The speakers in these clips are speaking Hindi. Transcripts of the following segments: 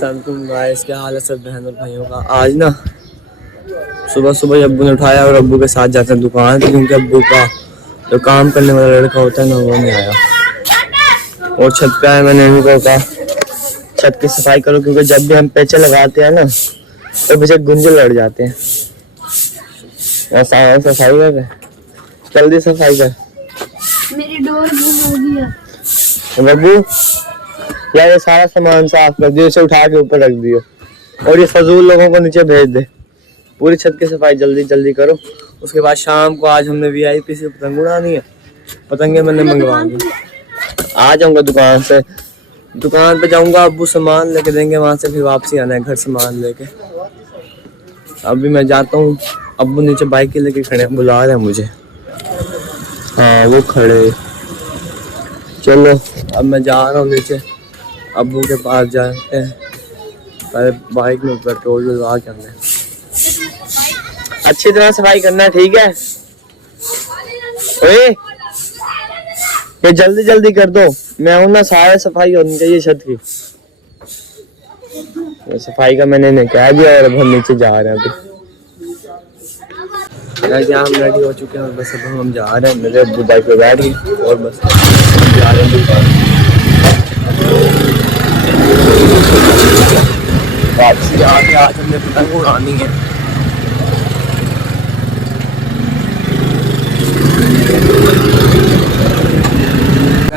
गाइस क्या हाल है सब बहन और भाइयों का। आज ना सुबह सुबह अब्बू ने उठाया और अब्बू के साथ जाते हैं दुकान पे, क्योंकि अब्बू का जो काम करने वाला लड़का होता है ना वो नहीं आया। और छत पे आया, मैंने इनको कहा छत की सफाई करो, क्योंकि जब भी हम पेचे लगाते हैं ना तो पीछे गुंजे लड़ जाते हैं। ऐसा सफाई कर, जल्दी सफाई कर। मेरी डोर गुम हो गई है। बब्बू यार ये सारा सामान साफ कर दियो, इसे उठा के ऊपर रख दियो और ये फजूल लोगों को नीचे भेज दे। पूरी छत की सफाई जल्दी जल्दी करो। उसके बाद शाम को आज हमने वीआईपी से पतंग उड़ानी है। पतंगे मैंने मंगवा दी। आ जाऊंगा दुकान से, दुकान पे जाऊंगा, अब्बू सामान लेके देंगे, वहां से फिर वापसी आना है घर सामान लेके। अभी मैं जाता हूँ, अब्बू नीचे बाइक लेके खड़े हैं, बुला रहे हैं मुझे। हाँ वो खड़े, चलो अब मैं जा रहा हूँ नीचे, अब्बू के पास जाते हैं, पहले बाइक में पेट्रोल डलवा के आना है। अच्छी तरह सफाई करना है, ठीक है? ओए ये जल्दी जल्दी कर दो, मैं हूं ना, सारे सफाई होनी चाहिए छत की। सफाई का मैंने इन्हें कह दिया और अब हम नीचे जा रहे हैं। अभी हम रेडी हो चुके हैं, बस अब हम जा रहे हैं। मेरे अब्बू बाइक पे बैठ गए और बस हम जा रहे हैं दुकान। वापसी आके आज हमने पतंग उड़ानी है।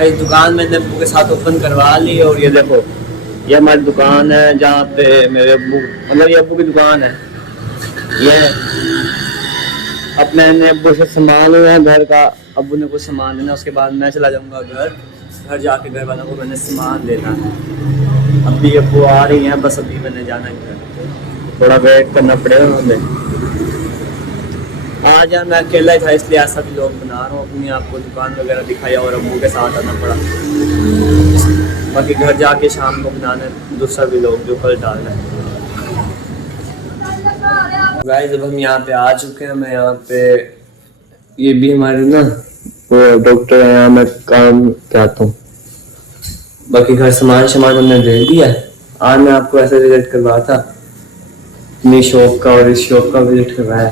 इस दुकान मैंने अब्बू के साथ ओपन करवा ली और ये देखो ये हमारी दुकान है, जहाँ पे मेरे अब्बू, मतलब ये अब्बू की दुकान है। ये अब मैंने अब्बू से सामान लिया है घर का, अब्बू ने कुछ सामान लेना, उसके बाद मैं चला जाऊंगा घर जाके घर वालों को मैंने सामान देना है। अभी अब्बू आ रही हैं, बस अभी मैंने जाना है घर, थोड़ा वेट करना पड़ेगा हमें। आज यार मैं अकेला ही था, इसलिए ऐसा भी लोग बना रहा हूँ, अपनी आपको दुकान वगैरह दिखाया और अब्बू के साथ आना पड़ा। बाकी घर जाके शाम को बनाना है दूसरा भी लोग जो कल डालना है। गाइस अब हम यहाँ पे आ चुके हैं, मैं यहाँ पे, ये भी हमारे ना वो डॉक्टर है, यहाँ मैं काम करता हूँ। बाकी घर सामान हमने दे दिया। आज मैं आपको ऐसे विजिट करवा था अपनी शॉप का और इस शॉप का विजिट करवाया।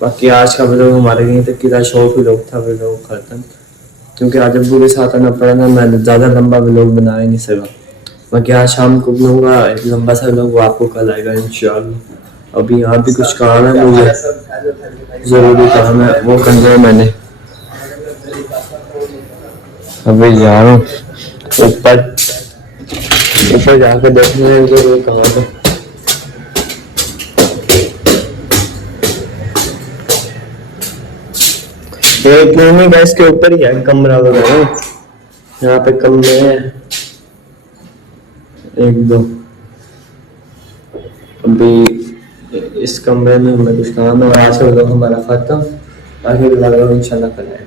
बाकी आज का व्लॉग हमारे यहीं तक की था, शॉर्ट व्लॉग था, व्लॉग खत्म, क्योंकि आज अब्बू के साथ आना पड़ा ना, मैं ज़्यादा लंबा व्लॉग बना ही नहीं सका। बाकी आज शाम को बनाऊंगा एक लंबा सा व्लॉग, वो आपको कल आएगा इंशाल्लाह। अभी यहाँ भी कुछ काम है, मुझे ज़रूरी काम है, वो करना है मैंने। अभी जा रहा हूँ ऊपर जाके देखने हैं इनको कहाँ पे। एक नहीं गैस के ऊपर ही है कमरा वगैरह, यहाँ पे कमरे हैं एक दो। अभी इस कमरे में हमें कुछ काम है और आज का व्लॉग हमारा खत्म। आगे व्लॉग इंशाल्लाह कल आएगा।